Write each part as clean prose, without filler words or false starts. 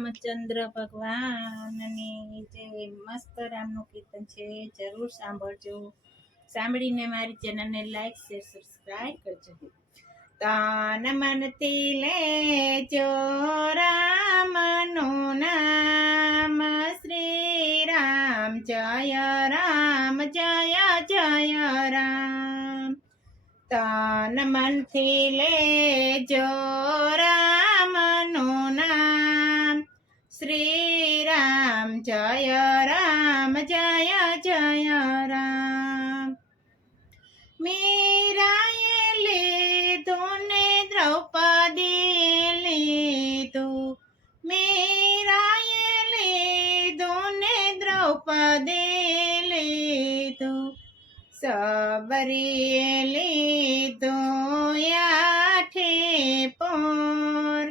રામચંદ્ર ભગવાનની જે મસ્ત રામનું કીર્તન છે જરૂર સાંભળજો. સાંભળીને મારી ચેનલને લાઈક શેર સબસ્ક્રાઈબ કરજો. તન મનથી લેજો રામનું નામ, શ્રી રામ જય રામ જય જય રામ. તન મનથી લેજો રામનું નામ, શ્રી રામ જય રામ જય જય રામ. મીરાએ લીધું ને દ્રૌપદી લીધું, મીરાએ લીધું ને દ્રૌપદી લીધું, સબરીએ લીધું આઠે પોર,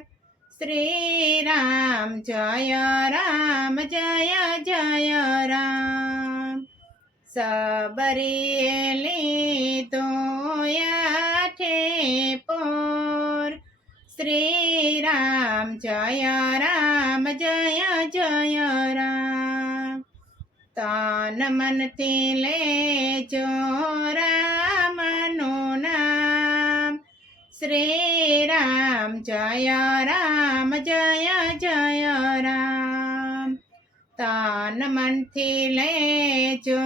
શ્રી રામ જય રામ જય જય રામ. સબરીએ લીધું આઠે પોર, શ્રી રામ જય રામ જય જય રામ. તન મનથી લેજો રામનું નામ, શ્રી રામ જય રામ જય જય રામ. તન મનથી લેજો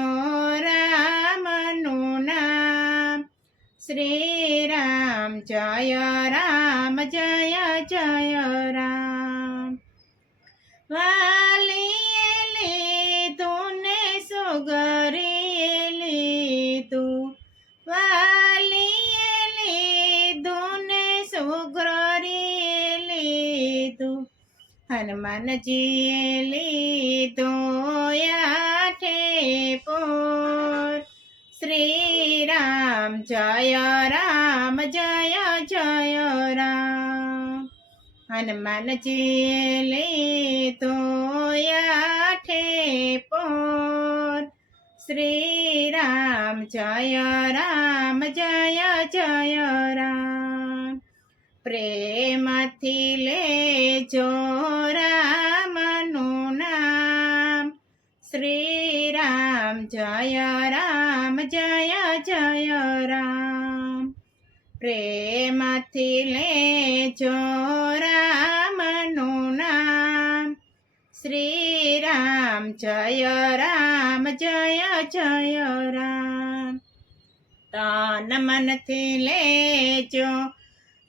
રામનું નામ, શ્રી રામ જય રામ જય જય રામ. વાલીએ લીધું ને સુગરીએ લીધું, વાલીએ લીધું ને સુગરીએ લીધું, હનુમાનજીએ લીધું આઠે પોર, શ્રી રામ જય રામ જય જય રામ. હનુમાનજીએ લીધું આઠે પોર, શ્રી રામ જય રામ જય જય રામ. પ્રેમથી લેજો રામનું નામ, શ્રી રામ જય રામ જય જય રામ. પ્રેમથી લેજો રામનું નામ, શ્રી રામ જય રામ જય જય રામ. તન મનથી લેજો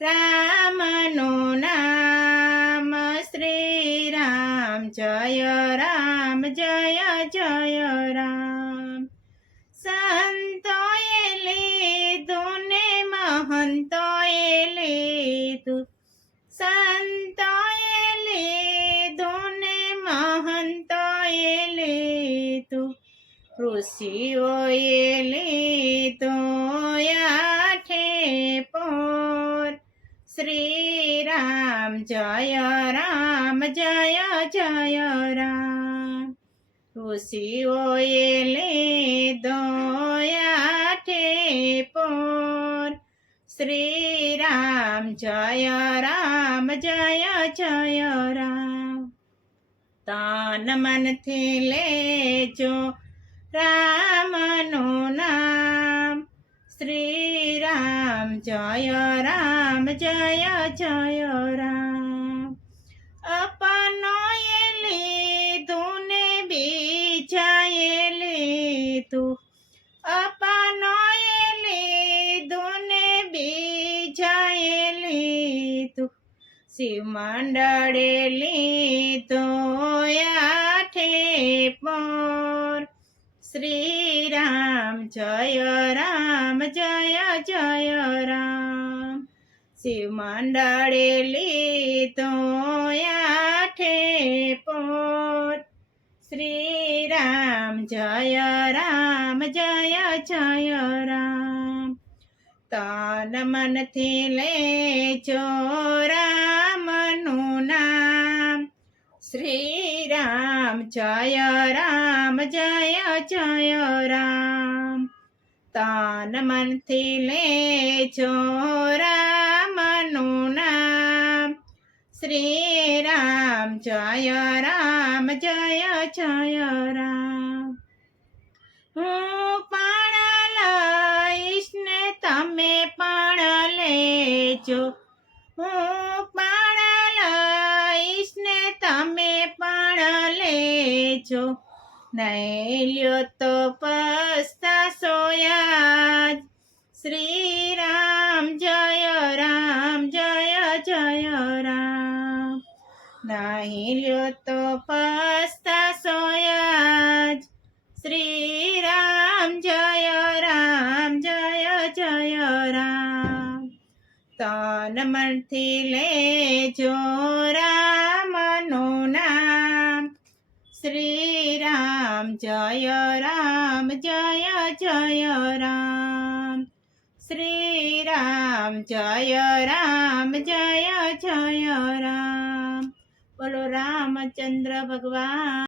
રામનું નામ, શ્રી રામ જય રામ જય જય રામ. સંતોએ લીધું ને મહંતોએ લીધું, સંતોએ લીધું ને મહંતોએ લીધું, ઋષિઓએ લીધું આઠે પોર, શ્રી રામ જય રામ જય જય રામ. ઋષિઓએ લીધું આઠે પોર, શ્રી રામ જય રામ જય જય રામ. તન મનથી લેજો રામનું નામ, શ્રી રામ જય રામ જય જય રામ. અપનોએ લીધું ને બીજાએ લીધું, અપનોએ લીધું ને બીજાએ લીધું, શિવ મંડળે લીધું આઠે પોર, શ્રી રામ જય રામ જય જય રામ. શિવ મંડળે લીધું આઠે પોર, શ્રી રામ જય રામ જય જય રામ. તન મનથી લેજો રામનું નામ, શ્રી રામ જય રામ જય જય રામ. તન મનથી લેજો રામનું નામ, શ્રી રામ જય જય રામ. હું પણ લઈશ ને તમે પણ લેજો, હું પણ લઈશ ને તમે પણ લેજો, નહીં લ્યો તો પસ્તાશો યાદ. શ્રી રામ જય જય રામ. નહીં લ્યો તો પસ્તાશો યાદ. શ્રી રામ જય જય રામ. તન મનથી લેજો રામનું નામ. શ્રી રામ જય જય રામ. શ્રી રામ જય જય રામ. બોલો રામચંદ્ર ભગવાન.